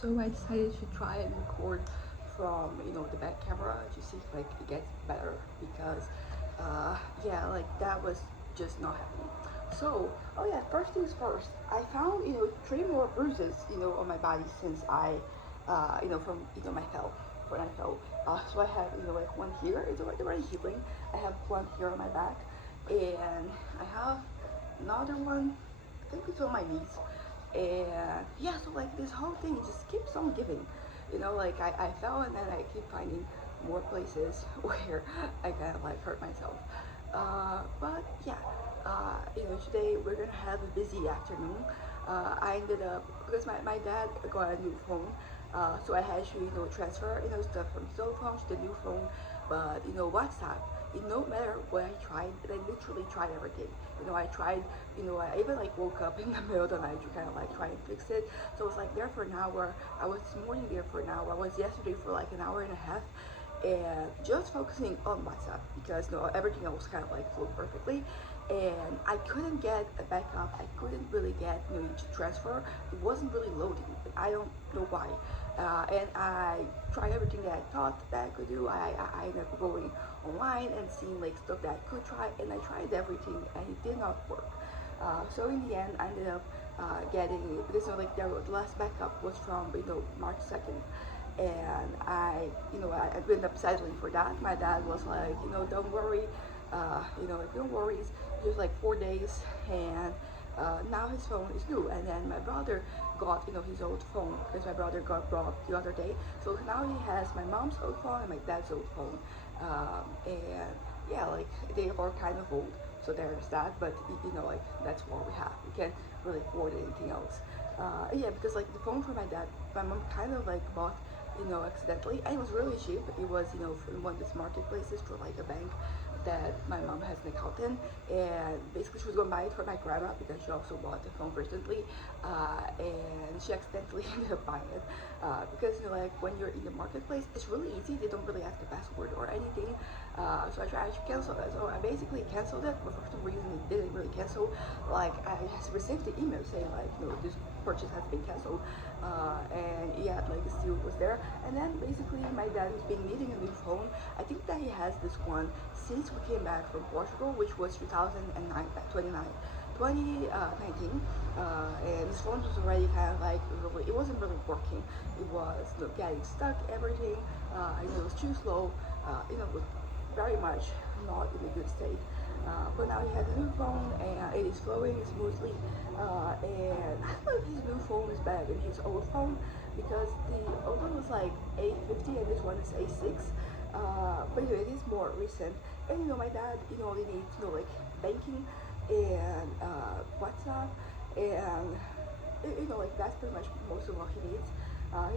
So I decided to try and record from the back camera to see if like it gets better because yeah, like that was just not happening. So oh yeah, first things first, I found three more bruises on my body since I from my fell when I fell. So I have like one here, it's already healing. I have one here on my back, and I have another one. I think it's on my knees. And yeah, so like this whole thing just keeps on giving. Like I fell and then I keep finding more places where I kind of like hurt myself. But yeah, today we're gonna have a busy afternoon. I ended up because my dad got a new phone, so I had to transfer stuff from his old phone to the new phone. But WhatsApp, no matter what I tried, I literally tried everything. I tried, I even like woke up in the middle of the night to kind of like try and fix it. So I was like there for an hour. I was this morning there for an hour. I was yesterday for like an hour and a half, and just focusing on WhatsApp because everything else kind of like flowed perfectly, and I couldn't get a backup. I couldn't really get to transfer. It wasn't really loading. I don't know why. And I tried everything that I thought that I could do. I ended up going online and seeing like stuff that I could try, and I tried everything and it did not work. So in the end, I ended up getting because like the last backup was from March 2nd, and I ended up settling for that. My dad was like, don't worry, if you don't worry, it's just like 4 days, and now his phone is new. And then my brother got his old phone because my brother got brought the other day. So now he has my mom's old phone and my dad's old phone, and yeah, like they are kind of old. So there's that, but like that's what we have. We can't really afford anything else. Yeah, because like the phone for my dad, my mom kind of like bought accidentally, and it was really cheap. It was from one of these marketplaces for like a bank that my mom has an account in, and basically she was going to buy it for my grandma because she also bought the phone recently, and she accidentally ended up buying it because like when you're in the marketplace, it's really easy. They don't really ask the password or anything, so I tried to cancel it. So I basically canceled it, but for some reason it didn't really cancel. Like I received the email saying like this purchase has been canceled, and yeah, like it still was there. And then basically my dad has been needing a new phone. I think that he has this one since we came back from Portugal, which was 2009, 2019, and his phone was already kind of like really, it wasn't really working. It was getting stuck, everything. It was too slow. It was very much not in a good state. But now he has a new phone and it is flowing smoothly. And I don't know if his new phone is better than his old phone because the old one was like A50 and this one is A6. But it is more recent. And my dad, only needs like banking and WhatsApp, and like that's pretty much most of what he needs.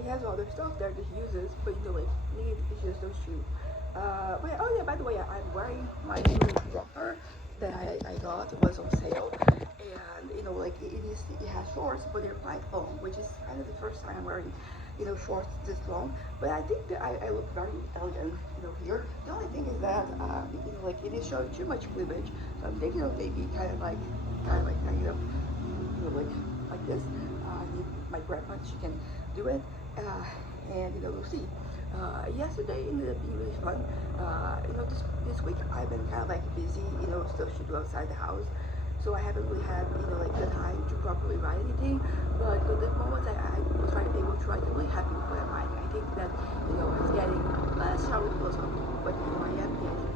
He has other stuff there that he uses, but like he needs just those two. But oh yeah, by the way, I'm wearing my new rocker that I got. It was on sale, and like it has shorts, but they're quite long, which is kind of the first time I'm wearing shorts this long. But I think that I look very elegant here. The only thing is that like it is showing too much cleavage, so I'm thinking of maybe kind of like this. I need my grandma; she can do it, and we'll see. Yesterday ended up being really fun. This week I've been kind of like busy, stuff to do outside the house, so I haven't really had like the time to properly write anything. But the moments I was able to write, I'm really happy with what I'm writing. I think that it's getting less Charlotte philosophical, but I am getting.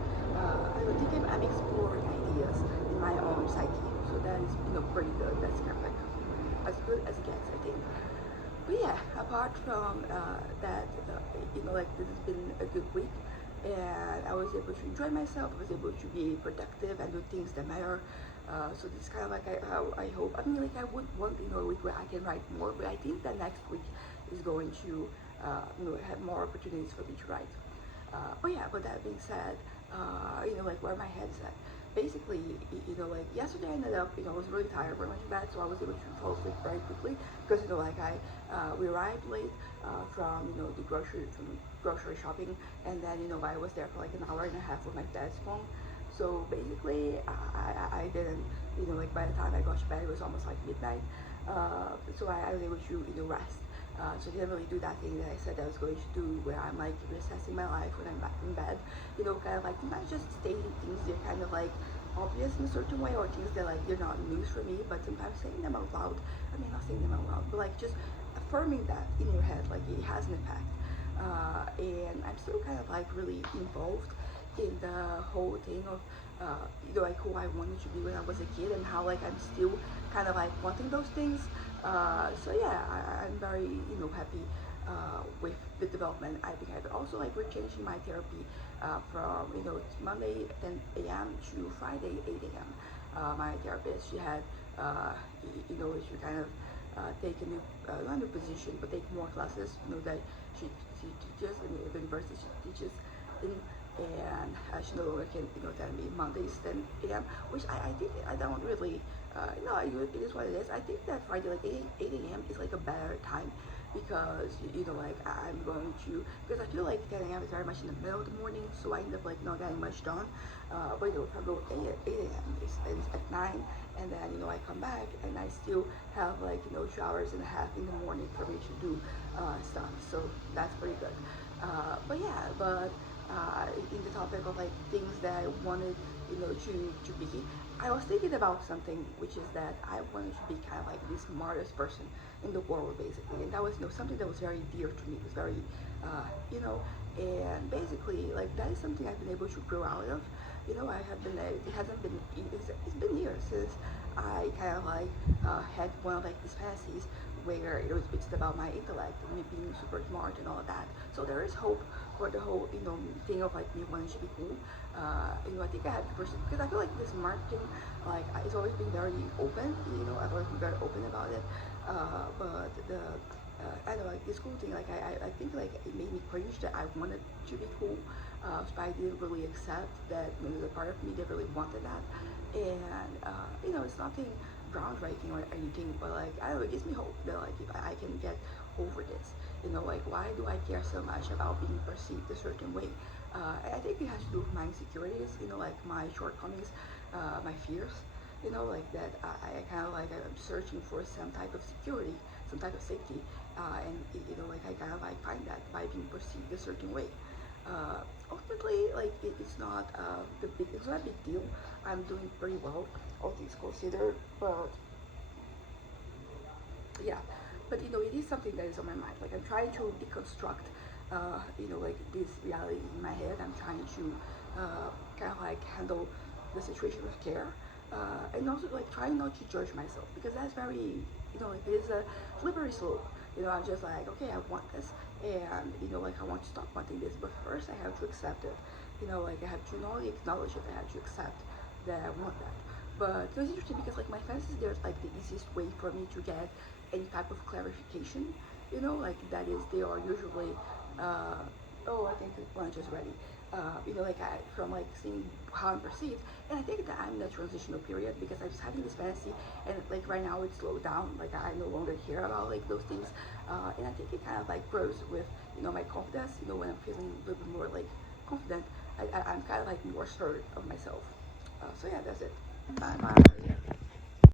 I think I'm exploring ideas in my own psyche, so that is pretty good. That's kind of like as good as it gets, I think. But yeah, apart from that, like this has been a good week, and I was able to enjoy myself. I was able to be productive and do things that matter. So this is kind of like how I hope. I mean, like I would want a week where I can write more, but I think that next week is going to have more opportunities for me to write. But yeah, but that being said, like where my head's at. Basically, like yesterday I ended up, I was really tired, very much bad, so I was able to fall asleep very quickly because, like we arrived late the grocery shopping, and then, I was there for like an hour and a half with my dad's phone. So basically, I didn't, like by the time I got to bed, it was almost like midnight. So I was able to, rest. So I didn't really do that thing that I said I was going to do, where I'm like reassessing my life when I'm back in bed. Kind of like not just stating things that are kind of like obvious in a certain way, or things that like they're not news for me, but sometimes saying them out loud. I mean, not saying them out loud, but like just affirming that in your head, like it has an impact. And I'm still kind of like really involved in the whole thing of like who I wanted to be when I was a kid, and how like I'm still kind of like wanting those things. So yeah, I'm very happy with the development I've been having. Also, like we're changing my therapy from Monday 10 a.m. to Friday 8 a.m. My therapist, she had she kind of take a new not a new position, but take more classes. That she teaches in the university. She teaches in, and she no longer can tell me Mondays 10 a.m., which I think I don't really it is what it is. I think that Friday like 8 a.m. is like a better time, because like I'm going to, because I feel like 10 a.m. is very much in the middle of the morning, so I end up like not getting much done. But if I go 8 a.m. It's at 9, and then I come back and I still have like 2 hours and a half in the morning for me to do stuff. So that's pretty good. But yeah, but in the topic of like things that I wanted to be, I was thinking about something, which is that I wanted to be kind of like the smartest person in the world, basically, and that was something that was very dear to me. It was very you know and basically like that is something I've been able to grow out of. I have been it hasn't been it's been years since I kind of like had one of like these fantasies where it's about my intellect and me being super smart and all of that. So there is hope for the whole thing of like me wanting to be cool. I think I have the person, because I feel like this smart thing, like it's always been very open. I've always been very open about it. But the I don't know, like this cool thing, like I think like it made me cringe that I wanted to be cool, so I didn't really accept that there's a part of me that really wanted that. And it's nothing groundbreaking or anything, but like I don't know, it gives me hope that like if I can get over this, like why do I care so much about being perceived a certain way? And I think it has to do with my insecurities, like my shortcomings, my fears, like that I kind of like I'm searching for some type of security, some type of safety, and like I kind of like find that by being perceived a certain way. Ultimately, like it's not it's not a big deal. I'm doing pretty well, all things considered, but yeah, but it is something that is on my mind. Like I'm trying to deconstruct, like this reality in my head. I'm trying to kind of like handle the situation with care, and also like trying not to judge myself, because that's very, like there's a slippery slope. I'm just like, okay, I want this, and like I want to stop wanting this, but first I have to accept it. Like I have to not only acknowledge it, I have to accept that I want that. But it was interesting because like my fantasies, there's like the easiest way for me to get any type of clarification, like that is they are usually, uh, oh, I think lunch is ready. Like from like seeing how I'm perceived, and I think that I'm in a transitional period because I'm just having this fantasy, and like right now it's slowed down. Like I no longer care about like those things, and I think it kind of like grows with my confidence. When I'm feeling a little bit more like confident, I'm kind of like more assured of myself. So yeah, that's it. Bye bye.